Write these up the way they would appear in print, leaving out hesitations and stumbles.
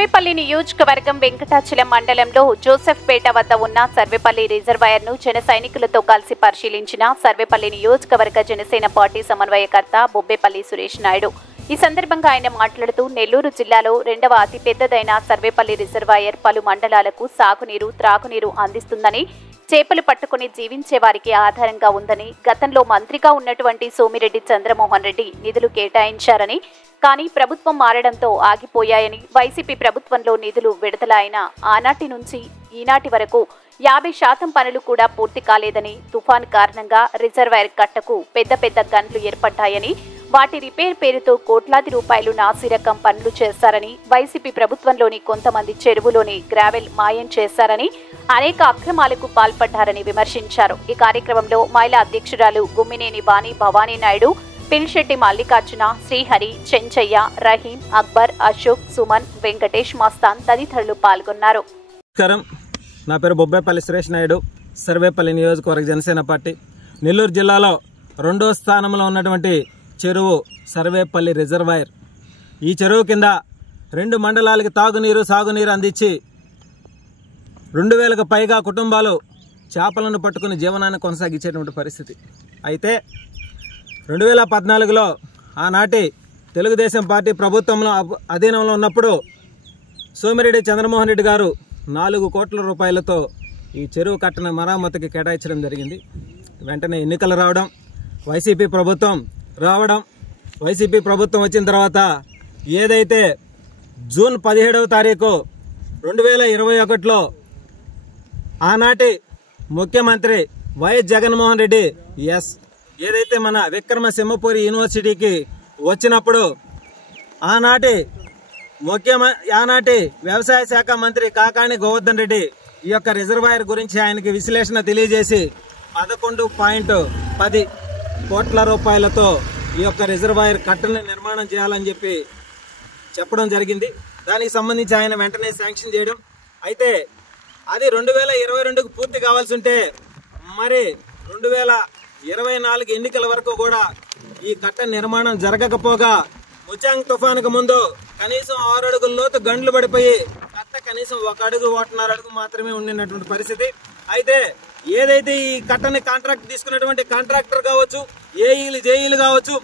సర్వేపల్లి నియోజకవర్గం వెంకటాచలం మండలంలో జోసెఫ్పేట వద్ద ఉన్న సర్వేపల్లి రిజర్వాయర్ను జన సైనికులతో కలిసి పరిశీలించిన సర్వేపల్లి నియోజకవర్గ జనసేన పార్టీ సమన్వయకర్త బొబ్బేపల్లి సురేష్ నాయుడు. ఈ సందర్భంగా ఆయన మాట్లాడుతూ నెల్లూరు జిల్లాలో రెండవ అతిపెద్దదైన సర్వేపల్లి రిజర్వాయర్ పలు మండలాలకు సాగునీరు, త్రాగునీరు అందిస్తుందని, చేపలు పట్టుకుని జీవించే వారికి ఆధారంగా ఉందని, గతంలో మంత్రిగా ఉన్నటువంటి సోమిరెడ్డి చంద్రమోహన్ రెడ్డి నిధులు కేటాయించారని, కానీ ప్రభుత్వం మారడంతో ఆగిపోయాయని, వైసీపీ ప్రభుత్వంలో నిధులు విడుదల అయిన ఆనాటి నుంచి ఈనాటి వరకు 50% పనులు కూడా పూర్తి కాలేదని, తుఫాను కారణంగా రిజర్వాయర్ కట్టకు పెద్ద పెద్ద గన్లు ఏర్పడ్డాయని, వాటి రిపేర్ పేరుతో కోట్లాది రూపాయలు నాసిరకం పనులు చేశారని, వైసీపీ ప్రభుత్వంలోని కొంతమంది చెరువులోని గ్రావెల్ మాయం చేశారని, అనేక అక్రమాలకు పాల్పడ్డారని విమర్శించారు. ఈ కార్యక్రమంలో మహిళా అధ్యక్షురాలు గుమ్మినేని వాణి భవానీ నాయుడు, పినిశెట్టి మల్లికార్జున, శ్రీహరి, చెంచయ్య, రహీం, అక్బర్, అశోక్, సుమన్, వెంకటేష్, మస్తాన్ తదితరులు పాల్గొన్నారు. నా పేరు బొబ్బేపల్లి సురేష్ నాయుడు, సర్వేపల్లి నియోజకవర్గ జనసేన పార్టీ. నెల్లూరు జిల్లాలో 2వ స్థానంలో ఉన్నటువంటి చెరువు సర్వేపల్లి రిజర్వాయర్. ఈ చెరువు కింద 2 మండలాలకి తాగునీరు, సాగునీరు అందించి 2000కు పైగా కుటుంబాలు చేపలను పట్టుకుని జీవనాన్ని కొనసాగించేటువంటి పరిస్థితి. అయితే 2014లో ఆనాటి తెలుగుదేశం పార్టీ ప్రభుత్వంలో అధీనంలో ఉన్నప్పుడు సోమిరెడ్డి చంద్రమోహన్ రెడ్డి గారు 4 కోట్ల రూపాయలతో ఈ చెరువు కట్టన మరామతుకి కేటాయించడం జరిగింది. వెంటనే ఎన్నికలు రావడం, వైసీపీ ప్రభుత్వం వచ్చిన తర్వాత ఏదైతే జూన్ 17వ తారీఖు 2021లో ఆనాటి ముఖ్యమంత్రి వైఎస్ జగన్మోహన్ రెడ్డి ఏదైతే మన విక్రమసింహపురి యూనివర్సిటీకి వచ్చినప్పుడు ఆనాటి వ్యవసాయ శాఖ మంత్రి కాకాని గోవర్ధన్ రెడ్డి ఈ యొక్క రిజర్వాయర్ గురించి ఆయనకి విశ్లేషణ తెలియజేసి 11.10 కోట్ల రూపాయలతో ఈ యొక్క రిజర్వాయర్ కట్టను నిర్మాణం చేయాలని చెప్పడం జరిగింది. దానికి సంబంధించి ఆయన వెంటనే శాంక్షన్ చేయడం. అయితే అది 2022కు పూర్తి కావాల్సి ఉంటే మరి 2024 ఎన్నికల వరకు కూడా ఈ కట్ట నిర్మాణం జరగకపోగా ముచాంగ్ తుఫానుకు ముందు కనీసం 6 అడుగుల లోతు గండ్లు పడిపోయి కట్ట కనీసం 1 అడుగు 1.5 అడుగు మాత్రమే ఉండినటువంటి పరిస్థితి. అయితే ఏదైతే ఈ కట్టని కాంట్రాక్ట్ తీసుకున్నటువంటి కాంట్రాక్టర్ కావచ్చు, జేఈలు కావచ్చు,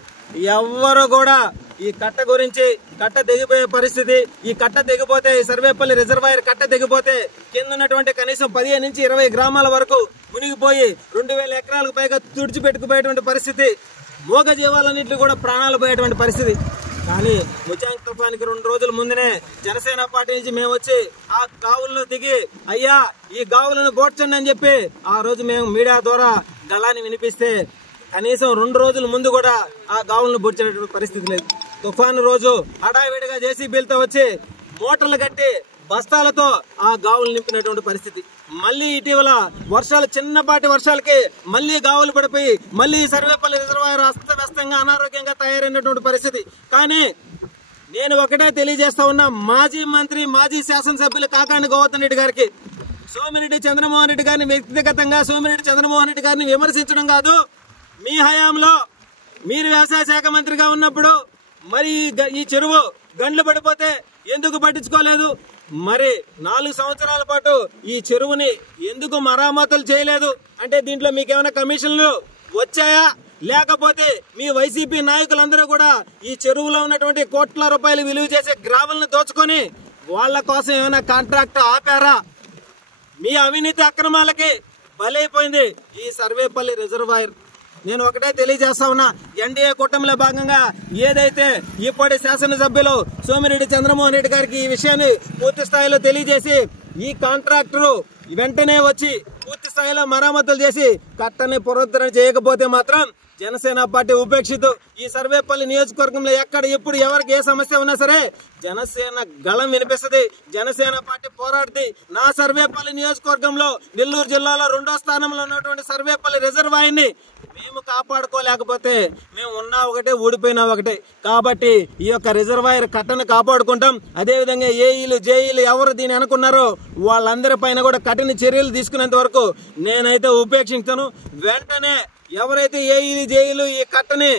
ఎవ్వరూ కూడా ఈ కట్ట గురించి కట్ట తెగిపోయే పరిస్థితి. ఈ కట్ట తెగిపోతే, సర్వేపల్లి రిజర్వాయర్ కట్ట తెగిపోతే కింద ఉన్నటువంటి కనీసం 15 నుంచి 20 గ్రామాల వరకు మునిగిపోయి 2000 ఎకరాలకు పైగా తుడిచిపెట్టుకుపోయేటువంటి పరిస్థితి. మూగ జీవాలన్నింటినీ కూడా ప్రాణాలు పోయేటువంటి పరిస్థితి. కానీ ముచాంగ్ తుఫానికి 2 రోజుల ముందునే జనసేన పార్టీ నుంచి మేము వచ్చి ఆ గావుల్లో దిగి అయ్యా ఈ గావులను బోడ్చండి అని చెప్పి ఆ రోజు మేము మీడియా ద్వారా గళాన్ని వినిపిస్తే కనీసం 2 రోజుల ముందు కూడా ఆ గావులను బొడ్చేటువంటి పరిస్థితి లేదు. తుఫాను రోజు హడావిడిగా జేసీబీలతో వచ్చి మోటార్లు కట్టి బస్తాలతో ఆ గావులు నింపినటువంటి పరిస్థితి. మళ్ళీ ఇటీవల చిన్నపాటి వర్షాలకి మళ్ళీ గావులు పడిపోయి మళ్ళీ సర్వేపల్లి రిజర్వాయర్ అస్తవ్యస్తంగా అనారోగ్యంగా తయారైనటువంటి పరిస్థితి. కానీ నేను ఒకటే తెలియజేస్తా ఉన్నా, మాజీ మంత్రి, మాజీ శాసనసభ్యులు కాకాని గోవర్ధన్ రెడ్డి గారికి సోమిరెడ్డి చంద్రమోహన్ రెడ్డి గారిని వ్యక్తిగతంగా సోమిరెడ్డి చంద్రమోహన్ రెడ్డి గారిని విమర్శించడం కాదు, మీ హయాంలో మీరు వ్యవసాయ శాఖ మంత్రిగా ఉన్నప్పుడు మరి ఈ చెరువు గండ్లు పడిపోతే ఎందుకు పట్టించుకోలేదు? మరి 4 సంవత్సరాల పాటు ఈ చెరువుని ఎందుకు మరామతులు చేయలేదు? అంటే దీంట్లో మీకేమైనా కమిషన్లు వచ్చాయా? లేకపోతే మీ వైసీపీ నాయకులందరూ కూడా ఈ చెరువులో ఉన్నటువంటి కోట్ల రూపాయలు విలువ చేసే గ్రావెల్ని దోచుకొని వాళ్ళ కోసం ఏమైనా కాంట్రాక్ట్ ఆపారా? మీ అవినీతి అక్రమాలకి బలైపోయింది ఈ సర్వేపల్లి రిజర్వాయర్. నేను ఒకటే తెలియజేస్తా ఉన్నా, ఎన్డీఏ కూటమిలో భాగంగా ఏదైతే ఇప్పటి శాసనసభ్యులు సోమిరెడ్డి చంద్రమోహన్ రెడ్డి గారికి ఈ విషయాన్ని పూర్తి స్థాయిలో తెలియజేసి ఈ కాంట్రాక్టరు వెంటనే వచ్చి పూర్తి స్థాయిలో మరామతులు చేసి కట్టని పునరుద్ధరణ చేయకపోతే మాత్రం జనసేన పార్టీ ఉపేక్షితూ ఈ సర్వేపల్లి నియోజకవర్గంలో ఎక్కడ ఎప్పుడు ఎవరికి ఏ సమస్య ఉన్నా సరే జనసేన గళం వినిపిస్తుంది. జనసేన పార్టీ పోరాడుతుంది. నా సర్వేపల్లి నియోజకవర్గంలో నెల్లూరు జిల్లాలో 2వ స్థానంలో ఉన్నటువంటి సర్వేపల్లి రిజర్వాయర్ని మేము కాపాడుకోలేకపోతే మేము ఉన్నా ఒకటే, ఊడిపోయినా ఒకటే. కాబట్టి ఈ యొక్క రిజర్వాయర్ కట్టను కాపాడుకుంటాం. అదేవిధంగా జేఈలు ఎవరు దీన్ని అనుకున్నారో వాళ్ళందరి పైన కూడా కఠిన చర్యలు తీసుకునేంత వరకు నేనైతే ఉపేక్షించాను. వెంటనే ఎవరైతే జేఈలు ఈ కట్టని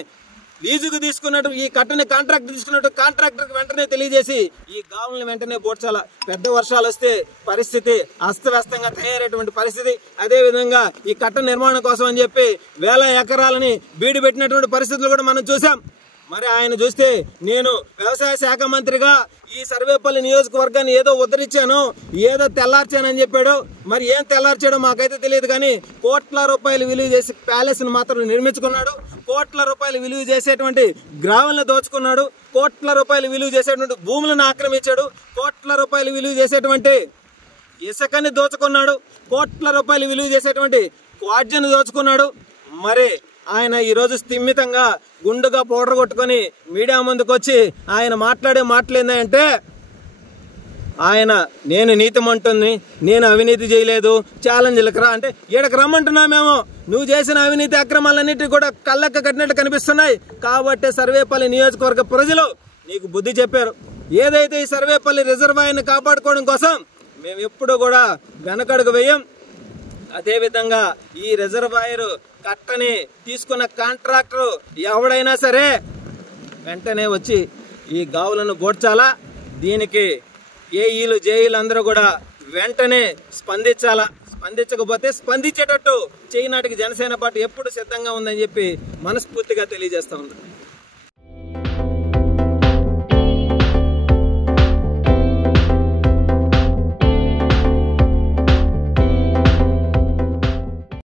లీజుకు తీసుకున్నట్టు ఈ కట్టని కాంట్రాక్ట్ తీసుకున్నట్టు కాంట్రాక్టర్ వెంటనే తెలియజేసి ఈ గావులను వెంటనే బోడ్చాల. పెద్ద వర్షాలు వస్తే పరిస్థితి అస్తవ్యస్తంగా తయారయ్యేటువంటి పరిస్థితి. అదే విధంగా ఈ కట్ట నిర్మాణం కోసం అని చెప్పి వేల ఎకరాలని బీడు పెట్టినటువంటి పరిస్థితులు కూడా మనం చూసాం. మరి ఆయన చూస్తే నేను వ్యవసాయ శాఖ మంత్రిగా ఈ సర్వేపల్లి నియోజకవర్గాన్ని ఏదో ఉద్ధరించాను, ఏదో తెల్లార్చానని చెప్పాడు. మరి ఏం తెల్లార్చాడో మాకైతే తెలియదు, కానీ కోట్ల రూపాయలు విలువ చేసి ప్యాలెస్ ను మాత్రం నిర్మించుకున్నాడు. కోట్ల రూపాయలు విలువ చేసేటువంటి గ్రావెల్ని దోచుకున్నాడు. కోట్ల రూపాయలు విలువ చేసేటువంటి భూములను ఆక్రమించాడు. కోట్ల రూపాయలు విలువ చేసేటువంటి ఇసుకని దోచుకున్నాడు. కోట్ల రూపాయలు విలువ చేసేటువంటి క్వాడ్జను దోచుకున్నాడు. మరి ఆయన ఈరోజు స్థిమితంగా గుండుగా పౌడర్ కొట్టుకొని మీడియా ముందుకు వచ్చి ఆయన మాట్లాడే మాటలు ఏంటంటే, ఆయన నేను నీతిమంటుని, నేను అవినీతి చేయలేదు, ఛాలెంజ్లకు రా అంటే ఈడకు రమ్మంటున్నా మేము. నువ్వు చేసిన అవినీతి అక్రమాలన్నిటి కూడా కళ్ళెక్క కట్టినట్టు కనిపిస్తున్నాయి. కాబట్టి సర్వేపల్లి నియోజకవర్గ ప్రజలు నీకు బుద్ధి చెప్పారు. ఏదైతే ఈ సర్వేపల్లి రిజర్వాయర్ని కాపాడుకోవడం కోసం మేము ఎప్పుడూ కూడా వెనకడుగు వేయం. అదేవిధంగా ఈ రిజర్వాయర్ కట్టని తీసుకున్న కాంట్రాక్టర్ ఎవడైనా సరే వెంటనే వచ్చి ఈ గావులను బోడ్చాలా. దీనికి ఏఈలు జేఈలు అందరూ కూడా వెంటనే స్పందించాలా. స్పందించకపోతే స్పందించేటట్టు చేయనాటికి జనసేన పార్టీ ఎప్పుడు సిద్ధంగా ఉందని చెప్పి మనస్ఫూర్తిగా తెలియజేస్తా ఉన్నా.